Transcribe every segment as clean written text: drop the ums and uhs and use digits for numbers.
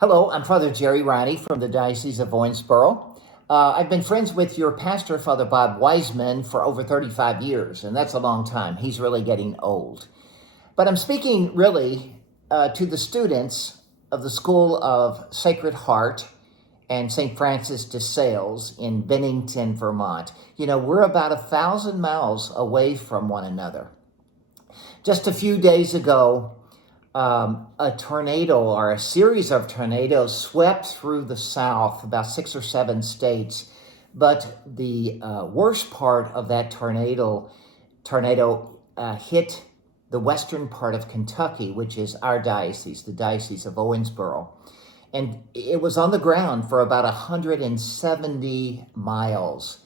Hello, I'm Father Jerry Riney from the Diocese of Owensboro. I've been friends with your pastor, Father Bob Wiseman, for over 35 years, and that's a long time. He's really getting old. But I'm speaking really to the students of the School of Sacred Heart and St. Francis de Sales in Bennignton, Vermont. You know, we're about 1,000 miles away from one another. Just a few days ago, a tornado or a series of tornadoes swept through the South, about 6 or 7 states. But the worst part of that tornado hit the western part of Kentucky, which is our diocese, the Diocese of Owensboro. And it was on the ground for about 170 miles.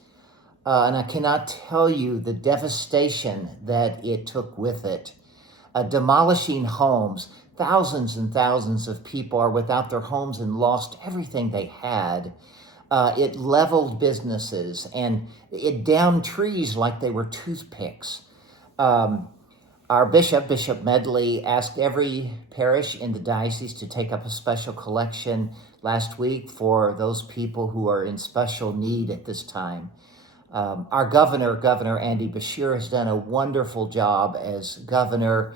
And I cannot tell you the devastation that it took with it. Demolishing homes. Thousands and thousands of people are without their homes and lost everything they had. It leveled businesses and it downed trees like they were toothpicks. Our Bishop Medley, asked every parish in the diocese to take up a special collection last week for those people who are in special need at this time. Our Governor Andy Beshear, has done a wonderful job as governor,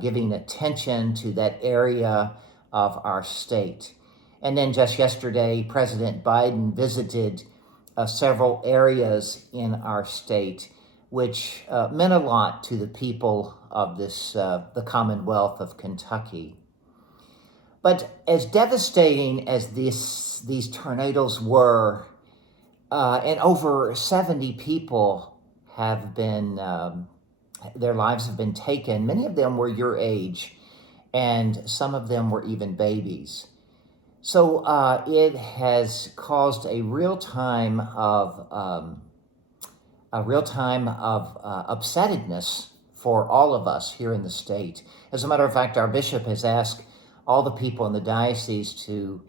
giving attention to that area of our state. And then just yesterday, President Biden visited several areas in our state, which meant a lot to the people of the Commonwealth of Kentucky. But as devastating as these tornadoes were, and over 70 people have been, their lives have been taken. Many of them were your age, and some of them were even babies. So it has caused a real time of upsettedness for all of us here in the state. As a matter of fact, our bishop has asked all the people in the diocese to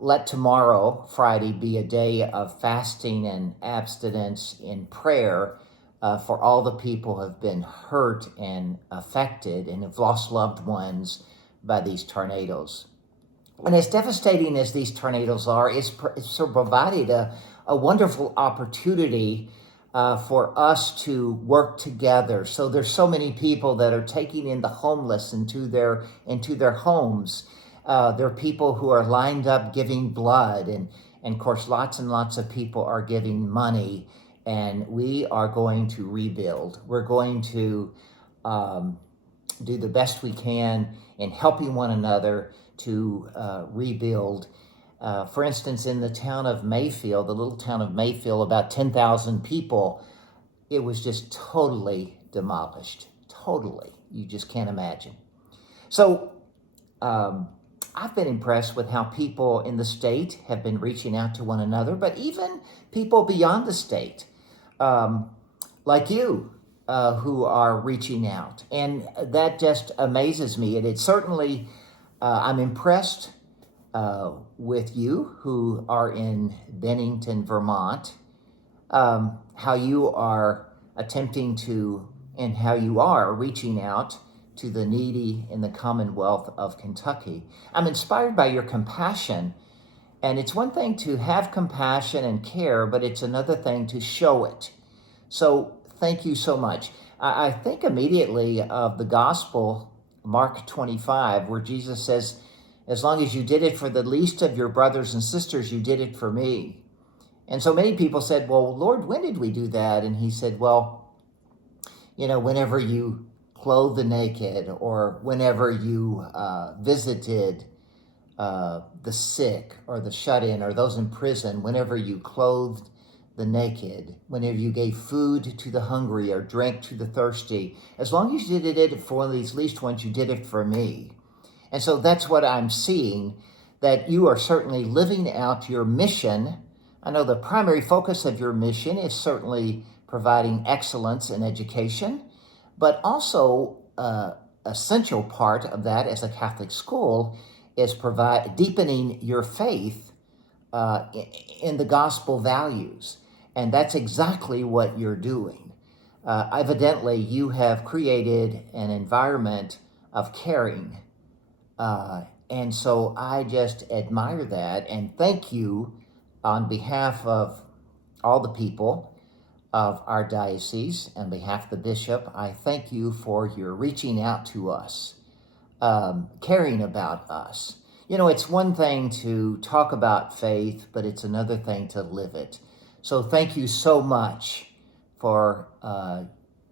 let tomorrow, Friday, be a day of fasting and abstinence in prayer for all the people who have been hurt and affected and have lost loved ones by these tornadoes. And as devastating as these tornadoes are, it's provided a wonderful opportunity for us to work together. So there's so many people that are taking in the homeless into their homes. There are people who are lined up giving blood, and of course, lots and lots of people are giving money, and we are going to rebuild. We're going to do the best we can in helping one another to rebuild. For instance, in the town of Mayfield, the little town of Mayfield, about 10,000 people, it was just totally demolished. Totally. You just can't imagine. So, I've been impressed with how people in the state have been reaching out to one another, but even people beyond the state, like you, who are reaching out. And that just amazes me. And it certainly, I'm impressed with you who are in Bennignton, Vermont, how you are attempting to, and how you are reaching out to the needy in the Commonwealth of Kentucky. I'm inspired by your compassion, and it's one thing to have compassion and care, but it's another thing to show it. So thank you so much. I think immediately of the gospel, Mark 25, where Jesus says, as long as you did it for the least of your brothers and sisters, you did it for me. And so many people said, well, Lord, when did we do that? And he said, well, whenever you clothe the naked, or whenever you visited the sick or the shut-in or those in prison, whenever you clothed the naked, whenever you gave food to the hungry or drank to the thirsty, as long as you did it for one of these least ones, you did it for me. And so that's what I'm seeing, that you are certainly living out your mission. I know the primary focus of your mission is certainly providing excellence in education, but also essential part of that as a Catholic school is deepening your faith in the gospel values. And that's exactly what you're doing. Evidently, you have created an environment of caring And so I just admire that and thank you on behalf of all the people of our diocese, on behalf of the bishop. I thank you for your reaching out to us, caring about us. You know, it's one thing to talk about faith, but it's another thing to live it. So thank you so much for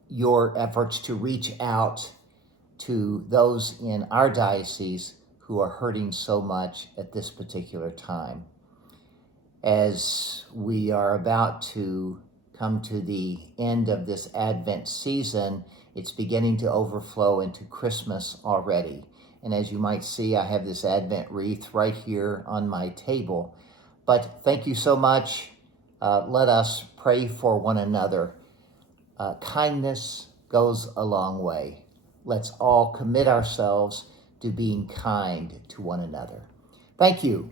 your efforts to reach out to those in our diocese who are hurting so much at this particular time. As we are about to come to the end of this Advent season, it's beginning to overflow into Christmas already. And as you might see, I have this Advent wreath right here on my table. But thank you so much. Let us pray for one another. Kindness goes a long way. Let's all commit ourselves to being kind to one another. Thank you.